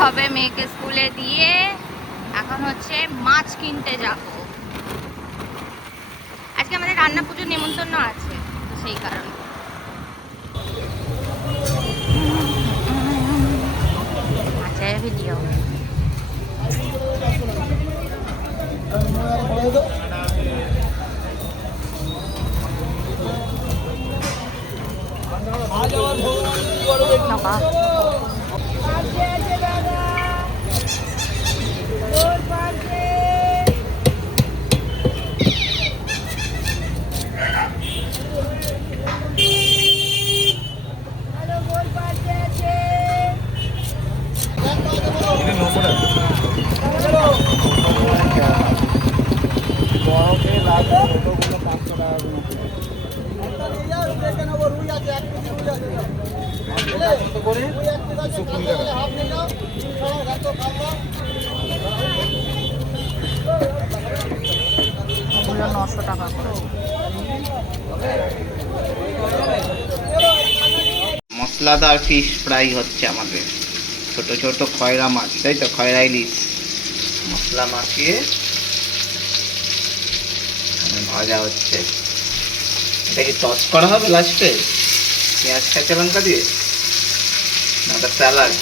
হবে মেয়েকে স্কুলে দিয়ে এখন হচ্ছে মাছ কিনতে যাব। আজকে আমাদের রান্না পুজোর নেমন্তন্ন আছে, তো সেই কারণে। মাছের ভিডিও টাকা করে। মশলাদার ফিশ ফ্রাই হচ্ছে আমাদের, ছোট ছোট খয়রা মাছ, তাই তো, খয়রা ইলিশ মশলা মাখিয়ে ভাজা হচ্ছে। এটা কি টস করা হবে লাস্টে পেঁয়াজ কাঁচা লঙ্কা দিয়ে, না ওটা স্যালাড?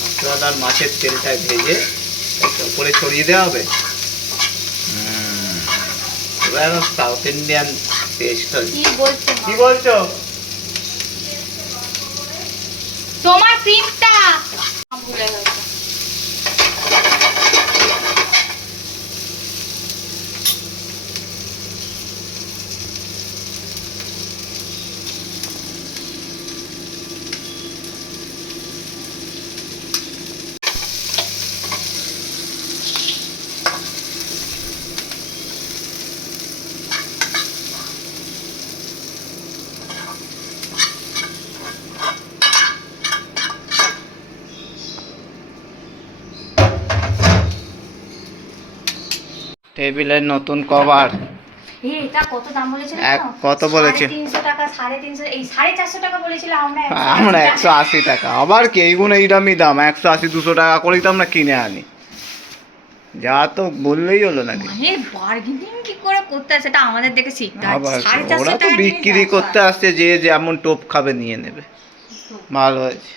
মশলাদার মাছের তেলটায় ভেজে উপরে ছড়িয়ে দেওয়া হবে। এবার সাউথ ইন্ডিয়ান টেস্ট হচ্ছে। কি বলছো? তোমার ক্রিমটা ভুলে গেছে। টেবিলের নতুন কভার। এটা কত দাম বলেছিল? কত বলেছে? 350 টাকা, 350, এই 450 টাকা বলেছিল। আমরা 180 টাকা। আবার কি এইগুলো এইরকমই দাম, 180 200 টাকা করেই তো আমরা কিনে আনি। যা তো বললেই হলো নাকি? মানে বার্গেনিং কি করে করতে আছে সেটা আমাদের দেখে শিখতে হবে। আবার 450 ওরা তো টাকা বিক্রি করতে আসছে, যে যেমন টোপ খাবে নিয়ে নেবে। ভালো হয়েছে।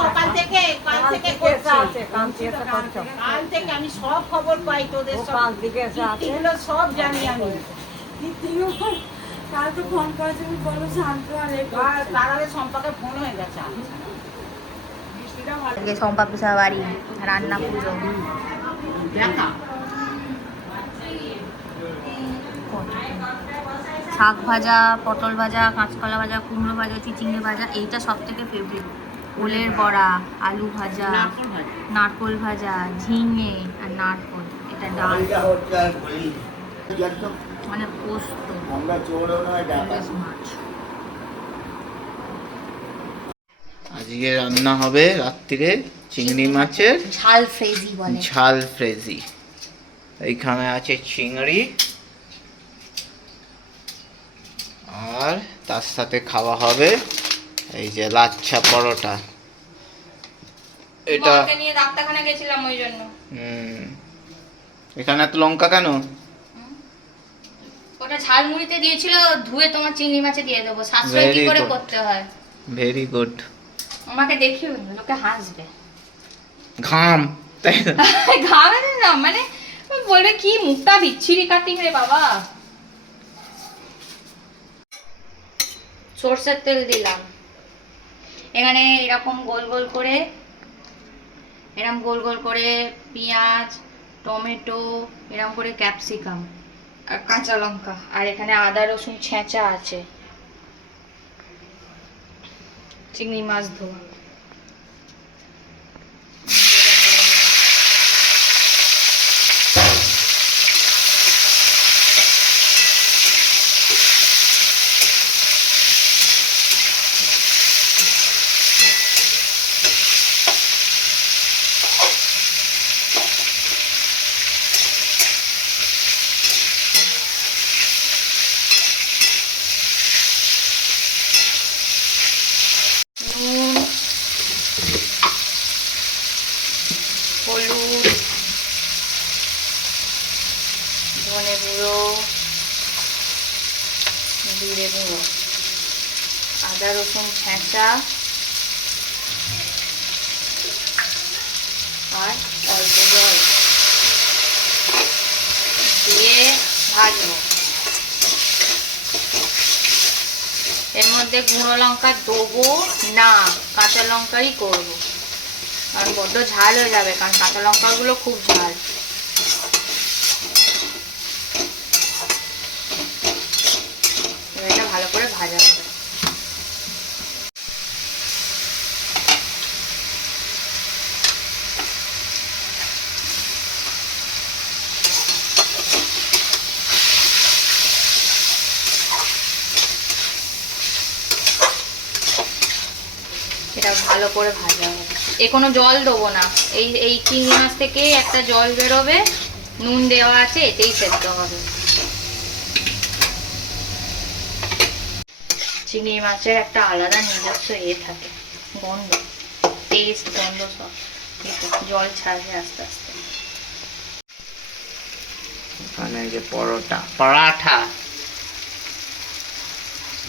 সকাল থেকে কাল থেকে আমি সব খবর পাই, তোদের সব জানি আমি। কাল তো ফোন করেছি, বলো শান্ত আর সম্পর্কে ফোন হয়ে গেছে। সম্পা পিসা বাড়ি রান্না পুজো শাক ভাজা, পটল ভাজা, কাঁচকলা ভাজা, কুমড়ো ভাজা, চিচিঙ্গে ভাজা, এইটা সব থেকে ফেভারিট। ওলের বড়া, আলু ভাজা, নারকোল ভাজা, ঝিঙে আর নারকোল, এটা ডাল, মানে পোস্ত, মাছ। আজকে রান্না হবে রাত্রিরে চিংড়ি মাছের ঝাল ফ্রেজি বলে, ঝাল ফ্রেজি। এইখানে আছে চিংড়ি, আর তার সাথে খাওয়া হবে এই যে লাচ্ছা পরোটা। এটা নিয়ে ডাক্তারখানা গেছিলাম ওই জন্য। এখানে এত লঙ্কা কেন? ওটা ঝালমুড়িতে দিয়েছিল, ধুয়ে তোমার চিংড়ি মাছে দিয়ে দেবো। সাশ্রয় কি করে করতে হয়। Very good. আমাকে দেখিও লোকে হাসবে। ঘাম তাই না? ঘামে না, মানে বলবে কি মুখটা বিচ্ছিরি কাটিং রে বাবা। সরষের তেল দিলাম এখানে, এরকম গোল গোল করে, এরকম গোল গোল করে পেঁয়াজ, টমেটো, এরকম করে ক্যাপসিকাম আর কাঁচা লঙ্কা, আর এখানে আদা রসুন ছেঁচা আছে, চিংড়ি মাছ ধোয়া। গুঁড়ো, জিরে গুঁড়ো, আদা রসুন ছেঁচা আর অল্প জল দিয়ে ভাজবো। এর মধ্যে গুঁড়ো লঙ্কা দেবো না, কাঁচা লঙ্কারই করবো, কারণ বড্ড ঝাল হয়ে যাবে, কারণ কাঁচা লঙ্কাগুলো খুব ঝাল। এবার এটা ভালো করে ভাজা হবে। এটা ভালো করে ভাজা হবে। এ কোনো জল দেবো না, এই এই চিংড়ি মাছ থেকে একটা জল বেরোবে, নুন দেওয়া আছে, এতেই সেদ্ধ হবে। চিংড়ি মাছের একটা আলাদা নিজস্ব থাকে, গন্ধ, টেস্ট, গন্ধ সব। জল ছাড়বে আস্তে আস্তে। এখানে যে পরাঠা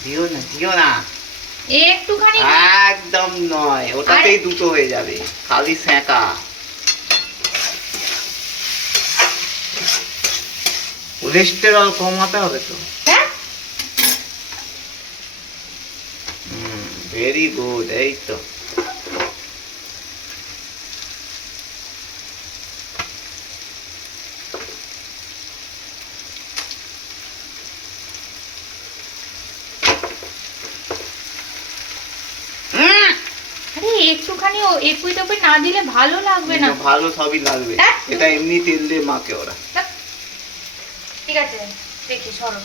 দিও না একটুখানি একদম নয়, ওটাতেই দুটো হয়ে যাবে, খালি সেঁকা। কোলেস্টেরল কমাতে হবে তো। হ্যাঁ, ভেরি গুড, এই তো। আরে একটুখানি একুই টুকুই না দিলে ভালো লাগবে না। ভালো সবই লাগবে, এটা এমনি তেল দিয়ে মাখে ওরা। ঠিক আছে, দেখি সরো।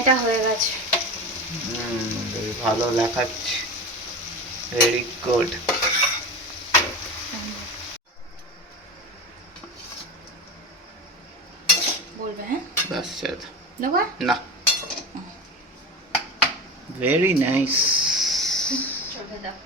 এটা হয়ে গেছে। ভালো দেখাচ্ছে, ভেরি গুড। বলবে হ্যাঁ, বাস দেবো না, ভেরি নাইস। চলবে দাও।